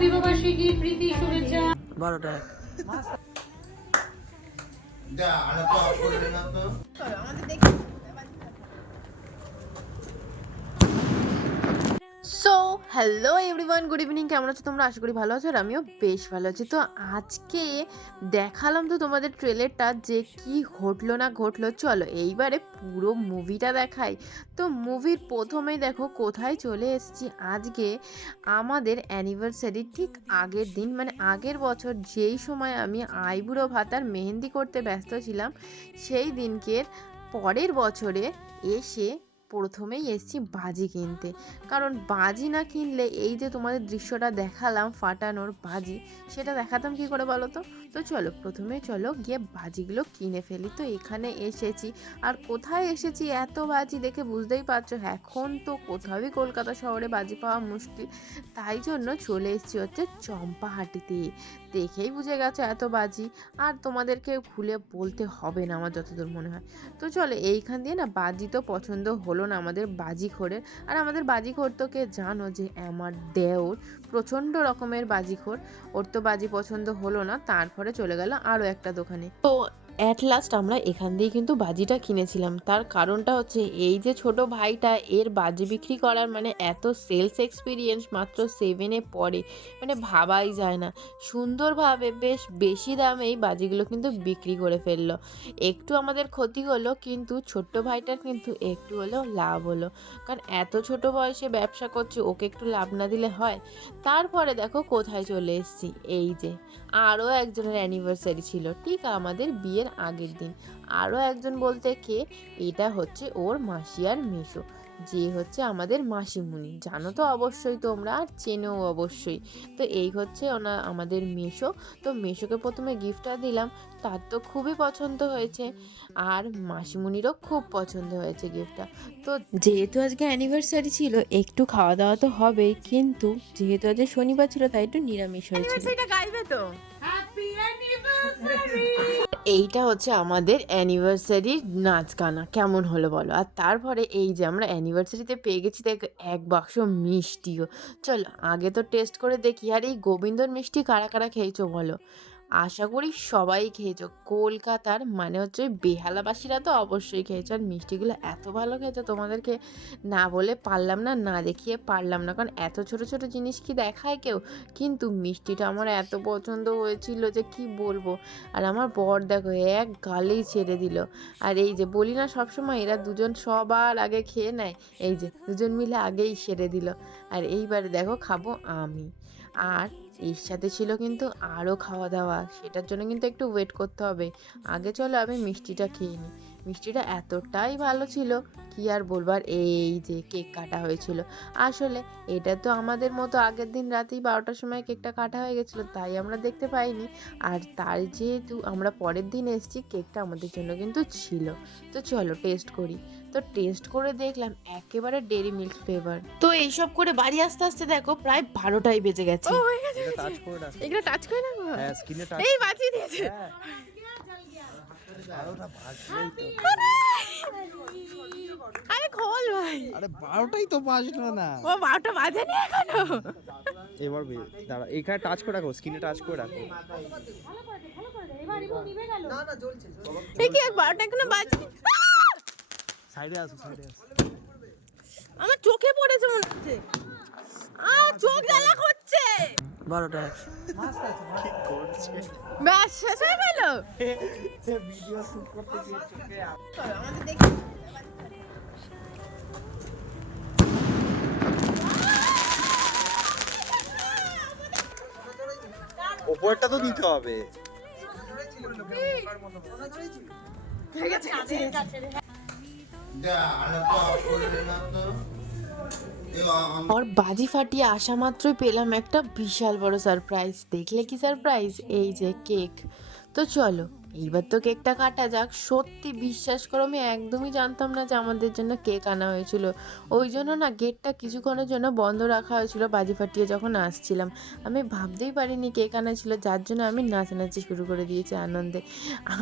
নববিবাহবার্ষিকী প্রীতি শুভেচ্ছা। বারোটা আমাদের আরে তো অফ করবে না তো so hello everyone good evening কেমন আছো তোমরা? আশা করি ভালো আছো আর আমিও বেশ ভালো আছি। তো আজকে দেখালাম তো তোমাদের ট্রেলারটা যে কি ঘটলো না ঘটলো। চলো এইবারে পুরো মুভিটা দেখাই। তো মুভির প্রথমেই দেখো কোথায় চলে এসেছি। আজকে আমাদের অ্যানিভার্সারি ঠিক আগের দিন মানে আগের বছর যেই সময় আমি আইবুড়ো ভাতার মেহেন্দি করতে ব্যস্ত ছিলাম, সেই দিনকের পরের বছরে এসে প্রথমেই এসেছি বাজি কিনতে। কারণ বাজি না কিনলে এই যে তোমাদের দৃশ্যটা দেখালাম ফাটানোর বাজি, সেটা দেখাতাম কি করে বলো তো? তো চলো, প্রথমে চলো গিয়ে বাজিগুলো কিনে ফেলি। তো এখানে এসেছি। আর কোথায় এসেছি এত বাজি দেখে বুঝতেই পারছ? এখন তো কোথাওই কলকাতা শহরে বাজি পাওয়া মুশকিল। তাই জন্য চলে এসেছি হচ্ছে চম্পাহাটিতে। দেখেই বুঝে গেছো এত বাজি। আর তোমাদেরকে খুলে বলতে হবে না আমার যতদূর মনে হয়। তো চলো, এইখান দিয়ে না বাজি তো পছন্দ হলো না আমাদের বাজি খোরের আর আমাদের বাজিখোর তো কে জানো যে আমার দেওর প্রচণ্ড রকমের বাজি খোর ওর তো বাজি পছন্দ হলো না, তারপরে চলে গেল আরও একটা দোকানে। তো অ্যাট লাস্ট আমরা এখান দিয়ে কিন্তু বাজিটা কিনেছিলাম। তার কারণটা হচ্ছে এই যে ছোট ভাইটা, এর বাজি বিক্রি করার মানে এত সেলস এক্সপিরিয়েন্স মাত্র সেভেনে পড়ে মানে ভাবাই যায় না। সুন্দরভাবে বেশ বেশি দামেই বাজিগুলো কিন্তু বিক্রি করে ফেলল। একটু আমাদের ক্ষতি হলো, কিন্তু ছোট্ট ভাইটার কিন্তু একটু হলেও লাভ হলো। কারণ এত ছোট বয়সে ব্যবসা করছে, ওকে একটু লাভ না দিলে হয়। তারপরে দেখো কোথায় চলে এসেছি, এই যে আরও একজনের অ্যানিভার্সারি ছিল। ঠিক আমাদের বিয়ের আগের দিন। আরও একজন বলতে কে, এটা হচ্ছে ওর মাসি আর মেশো। যে হচ্ছে আমাদের মাসিমুনি জানো তো অবশ্যই তোমরা আর চেনেও অবশ্যই। তো এই হচ্ছে ওনা, আমাদের মেশো। তো মেশোকে প্রথমে গিফটটা দিলাম। তার তো খুবই পছন্দ হয়েছে। আর মাসিমুনিরও খুব পছন্দ হয়েছে গিফটটা তো যেহেতু আজকে অ্যানিভার্সারি ছিল একটু খাওয়া দাওয়া তো হবেই কিন্তু যেহেতু আজকে শনিবার ছিল তাই একটু নিরামিষ হয়েছিল। গাইবে তো? হ্যাপি অ্যানিভার্সারি এইটা হচ্ছে আমাদের অ্যানিভার্সারির নাচ গানা কেমন হলো বলো? আর তারপরে এই যে আমরা অ্যানিভার্সারিতে পেয়ে গেছি দেখ এক বাক্স মিষ্টিও। চলো আগে তো টেস্ট করে দেখি আর এই গোবিন্দর মিষ্টি কারা কারা খেয়েছো বলো? আশা করি সবাই খেয়েছো। কলকাতার মানে হচ্ছে বেহালাবাসীরা তো অবশ্যই খেয়েছো। আর মিষ্টিগুলো এত ভালো খেয়েছো তোমাদেরকে না বলে পারলাম না না দেখিয়ে পারলাম না। কারণ এত ছোট ছোট জিনিস কি দেখায় কেউ? কিন্তু মিষ্টিটা আমার এত পছন্দ হয়েছিল যে কি বলব? আর আমার বর দেখো এক গালেই ছেড়ে দিল। আর এই যে বলি না সবসময় এরা দুজন সবার আগে খেয়ে নেয়। এই যে দুজন মিলে আগেই সেরে দিল। আর এইবারে দেখো খাব আমি। আর এর সাথে ছিল কিন্তু আরও খাওয়া দাওয়া। সেটার জন্য কিন্তু একটু ওয়েট করতে হবে। আগে চলো আমি মিষ্টিটা খেয়ে নিই। মিষ্টিটা এতটাই ভালো ছিল কি আর বলবার এই যে কেক কাটা হয়েছিল। আসলে এটা তো আমাদের মতো আগের দিন রাতেই বারোটার সময় কেকটা কাটা হয়ে গেছিল তাই আমরা দেখতে পাইনি। আর তার যেহেতু আমরা পরের দিন এসেছি কেকটা আমাদের জন্য কিন্তু ছিল। তো চলো টেস্ট করি। তো টেস্ট করে দেখলাম একেবারে ডেরি মিল্ক ফ্লেভার তো এইসব করে বাড়ি আসতে আসতে দেখো প্রায় বারোটাই বেজে গেছে। হয়ে এগুলো টাচ করে না হ্যাঁ স্ক্রিনে টাচ এই বাঁচিয়ে দিয়েছে। তো আরে খোল ভাই। আরে বারোটাই তো বাজলো না। ও বারোটা বাজেনি এখনও? এবার দাঁড়া এখানে টাচ করে রাখো স্ক্রিনে টাচ করে রাখো। এক বারোটা এখনও বাজেনি সাইডে আসো সাইডে আসো। আমার চোখে পড়েছে মনে হচ্ছে। আর চোখ জ্বালা করছে। বারোটা ব্যাস শেষ হয়ে গেল? ওপরটা তো দিতে হবে। আর বাজি ফাটিয়ে আসা মাত্রই পেলাম একটা বিশাল বড় সারপ্রাইজ দেখলে কি সারপ্রাইজ এই যে কেক তো চলো এইবার তো কেকটা কাটা যাক। সত্যি বিশ্বাস করো, আমি একদমই জানতাম না যে আমাদের জন্য কেক আনা হয়েছিল। ওই জন্য না গেটটা কিছুক্ষণের জন্য বন্ধ রাখা হয়েছিল, বাজি ফাটিয়ে যখন আসছিলাম। আমি ভাবতেই পারিনি কেক আনা ছিল, যার জন্য আমি নাচানাচি শুরু করে দিয়েছি আনন্দে।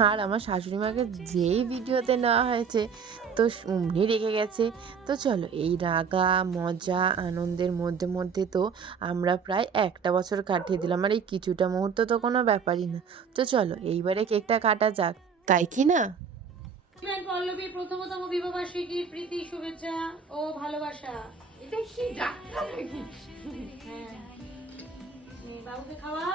আর আমার শাশুড়ি মাকে যেই ভিডিওতে নেওয়া হয়েছে, তো অমনি রেখে গেছে। তো চলো, এই রাগা, মজা, আনন্দের মধ্যে মধ্যে তো আমরা প্রায় একটা বছর কাটিয়ে দিলাম। আর এই কিছুটা মুহূর্ত তো কোনো ব্যাপারই না। তো চলো, এইবারে কেকটা কাটা যাক তাই কি না? পল্লবীর প্রথমতম বিবাহবার্ষিকীর প্রীতি শুভেচ্ছা ও ভালোবাসা। এটা কি ডাক্তার নাকি? হ্যাঁ। বাবুকে খাওয়া